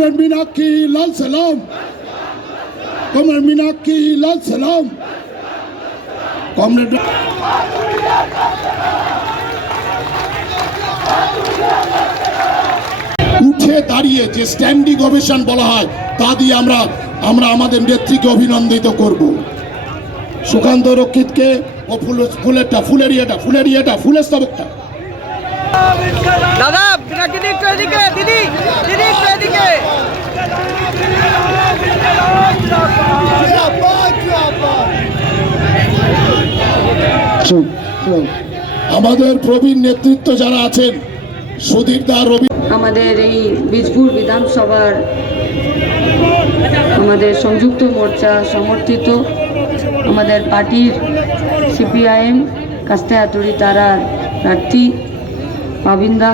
Comrade Meenakshi লাল সালাম, comrade Meenakshi লাল সালাম, comrade উঠে দাঁড়িয়ে যে স্ট্যান্ডিং ওভেশন বলা হয় তা দিয়ে আমরা আমাদের নেত্রীকে অভিনন্দিত করব। সুকান্ত রক্ষিতকে ও ফুলের স্তবকটা দাদা একটু এদিকে, দিদি দিদি একটু এদিকে। আমাদের প্রবীণ নেতৃত্ব যারা আছেন, সুধীর দা, রবি, আমাদের এই বীজপুর বিধানসভার আমাদের সংযুক্ত মোর্চা সমর্থিত আমাদের পার্টির সিপিআইএম কাস্তেহাতুড়ি তারার প্রার্থী পাবিন্দা,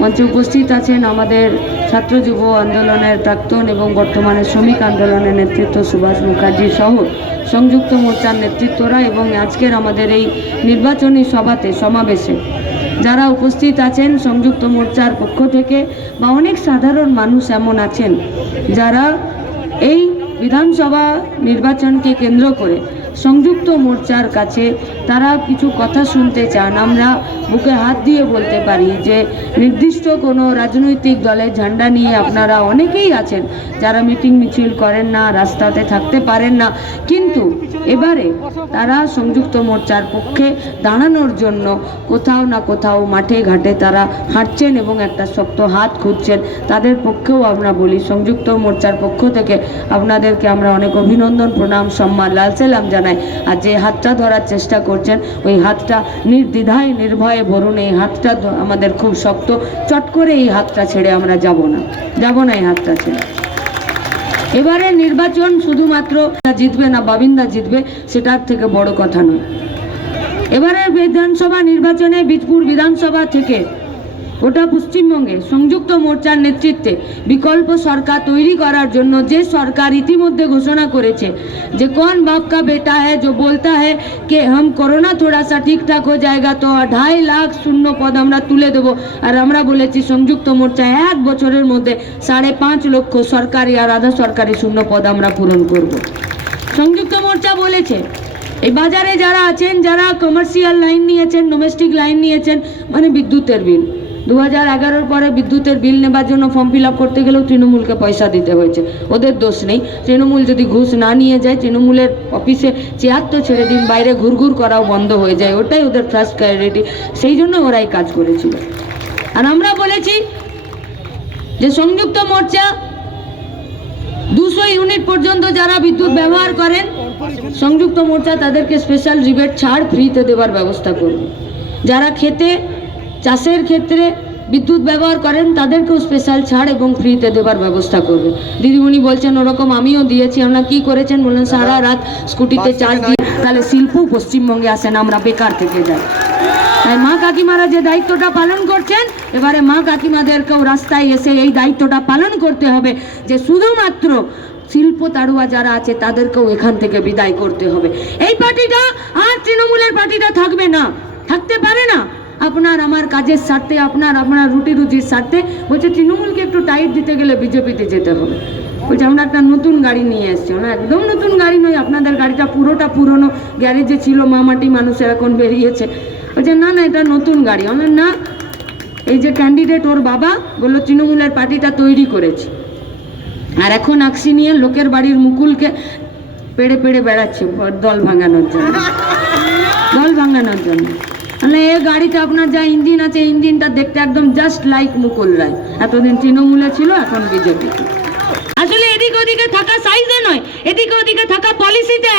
মঞ্চে উপস্থিত আছেন আমাদের ছাত্র যুব আন্দোলনের প্রাক্তন এবং বর্তমানে শ্রমিক আন্দোলনের নেতৃত্ব সুভাষ মুখার্জি সহ সংযুক্ত মোর্চার নেতৃত্বরা এবং আজকের আমাদের এই নির্বাচনী সমাবেশে যারা উপস্থিত আছেন সংযুক্ত মোর্চার পক্ষ থেকে বা অনেক সাধারণ মানুষ এমন আছেন যারা এই বিধানসভা নির্বাচনকে কেন্দ্র করে সংযুক্ত মোর্চার কাছে তারা কিছু কথা শুনতে চান। আমরা বুকে হাত দিয়ে বলতে পারি যে নির্দিষ্ট কোনো রাজনৈতিক দলের ঝান্ডা নিয়ে আপনারা অনেকেই আছেন যারা মিটিং মিছিল করেন না, রাস্তাতে থাকতে পারেন না, কিন্তু এবারে তারা সংযুক্ত মোর্চার পক্ষে দাঁড়ানোর জন্য কোথাও না কোথাও মাঠে ঘাটে তারা হাঁটছেন এবং একটা শক্ত হাত খুঁজছেন। তাদের পক্ষেও আমরা বলি সংযুক্ত মোর্চার পক্ষ থেকে আপনাদেরকে আমরা অনেক অভিনন্দন, প্রণাম, সম্মান, লাল সালাম জানাই। আর যে হাতটা ধরার চেষ্টা করছেন ওই হাতটা নির্দ্বিধায় নির্ভয়ে ভরুন, এই হাতটা আমাদের খুব শক্ত, চট করে এই হাতটা ছেড়ে আমরা যাব না এই হাতটা ছেড়ে। এবারে নির্বাচন শুধুমাত্র জিতবে না বাবিন্দা জিতবে সেটার থেকে বড় কথা নয়। এবারে বিধানসভা নির্বাচনে বীজপুর বিধানসভা থেকে গোটা পশ্চিমবঙ্গে সংযুক্ত মোর্চার নেতৃত্বে বিকল্প সরকার তৈরি করার জন্য যে সরকার ইতিমধ্যে ঘোষণা করেছে যে কোন বাপ কা বেটা হ্যায় जो बोलता है कि हम कोरोना थोड़ा सा ठीक ठाक हो जाएगा तो 2.5 লাখ শূন্য পদ আমরা তুলে দেব। আর আমরা বলেছি সংযুক্ত মোর্চা 1 বছরের মধ্যে 5.5 লক্ষ সরকারি আর আধা সরকারি শূন্য পদ আমরা পূরণ করব। সংযুক্ত মোর্চা বলেছে এই বাজারে যারা আছেন, যারা কমার্শিয়াল লাইন নিয়েছেন, ডোমেস্টিক লাইন নিয়েছেন, মানে বিদ্যুতের বিল 2011 পরে বিদ্যুতের বিল নেবার জন্য ফর্ম ফিল আপ করতে গেলেও তৃণমূলকে পয়সা দিতে হয়েছে। ওদের দোষ নেই, তৃণমূল যদি ঘুষ না নিয়ে যায়, তৃণমূলের অফিসে চেয়ার তো ছেড়ে দিন, বাইরে ঘুরঘুর করাও বন্ধ হয়ে যায়, ওটাই ওদের ফার্স্ট প্রায়োরিটি, সেই জন্য ওরাই কাজ করেছিল। আর আমরা বলেছি যে সংযুক্ত মোর্চা 200 ইউনিট পর্যন্ত যারা বিদ্যুৎ ব্যবহার করেন সংযুক্ত মোর্চা তাদেরকে স্পেশাল রিবেট ছাড় ফ্রিতে দেওয়ার ব্যবস্থা করবে। যারা খেতে চাষের ক্ষেত্রে বিদ্যুৎ ব্যবহার করেন তাদেরকেও স্পেশাল ছাড় এবং ফ্রিতে দেওয়ার ব্যবস্থা করবে। দিদিমণি বলছেন ওরকম আমিও দিয়েছি। আমরা কি করেছেন বললেন, সারা রাত স্কুটিতে চার্জ দিয়ে তাহলে শিল্প পশ্চিমবঙ্গে আসেন, আমরা বেকার থেকে যাই। তাই মা কাকিমারা যে দায়িত্বটা পালন করছেন, এবারে মা কাকিমাদেরকেও রাস্তায় এসে এই দায়িত্বটা পালন করতে হবে যে শুধুমাত্র শিল্প তাড়ুয়া যারা আছে তাদেরকেও এখান থেকে বিদায় করতে হবে। এই পার্টিটা আর তৃণমূলের পার্টিটা থাকবে না, থাকতে পারে না। আপনার আমার কাজের স্বার্থে, আপনার রুটি রুজির স্বার্থে বলছে তৃণমূলকে একটু টাইট দিতে গেলে বিজেপিতে যেতে হবে। বলছে আমরা একটা নতুন গাড়ি নিয়ে এসছি। না, একদম নতুন গাড়ি নয়, আপনাদের গাড়িটা পুরোটা পুরনো, গ্যারেজে ছিল, মামাটি মানুষের এখন বেরিয়েছে। বলছে না না এটা নতুন গাড়ি। আমার না, এই যে ক্যান্ডিডেট ওর বাবা বললো তৃণমূলের পার্টিটা তৈরি করেছে, আর এখন আকসি নিয়ে লোকের বাড়ির মুকুলকে পেড়ে পেড়ে বেড়াচ্ছে দল ভাঙানোর জন্য, মানে এই গাড়িতে আপনার যা ইঞ্জিন আছে, ইঞ্জিনটা দেখতে একদম জাস্ট লাইক মুকুল রায়। এতদিন তৃণমূলে ছিল, এখন বিজেপি। আসলে এদিকে ওদিকে থাকা সাইজে নয়, এদিকে ওদিকে থাকা পলিসিতে।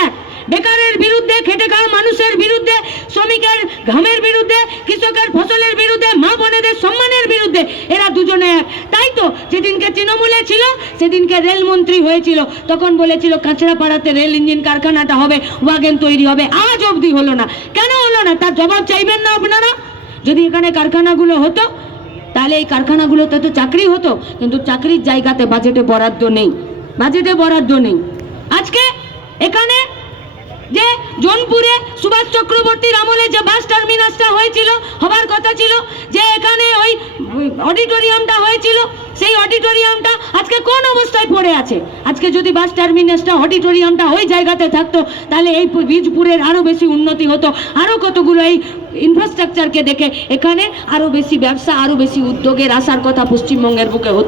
বেকারের বিরুদ্ধে, খেটে খাওয়া মানুষের বিরুদ্ধে, শ্রমিকের ঘামের বিরুদ্ধে, কৃষকের ফসলের বিরুদ্ধে, মা বোনেদের সম্মানের বিরুদ্ধে এরা দুজনে এক। তাই তো যেদিনকে তৃণমূলে ছিল সেদিনকে রেলমন্ত্রী হয়েছিল, তখন বলেছিল কাঁচড়াপাড়াতে রেল ইঞ্জিন কারখানাটা হবে, ওয়াগন তৈরি হবে। আজ অবধি হলো না। কেন হলো না তার জবাব চাইবেন না আপনারা? যদি এখানে কারখানাগুলো হতো তাহলে এই কারখানাগুলোতে তো চাকরি হতো, কিন্তু চাকরির জায়গাতে বাজেটে বরাদ্দ নেই, আজকে এখানে যে জোনপুরে সুভাষ চক্রবর্তীর আমলে যে বাস টার্মিনাসটা হয়েছিল, হবার কথা ছিল, যে এখানে ওই অডিটোরিয়ামটা হয়েছিল, সেই অডিটোরিয়ামটা আজকে কোন অবস্থায় পড়ে আছে? আজকে যদি বাস টার্মিনাসটা অডিটোরিয়ামটা ওই জায়গাতে থাকতো, তাহলে এই বীজপুরের আরও বেশি উন্নতি হতো, আরও কতগুলো এই ইনফ্রাস্ট্রাকচারকে দেখে এখানে আরও বেশি ব্যবসা, আরও বেশি উদ্যোগের আসার কথা পশ্চিমবঙ্গের বুকে হতো।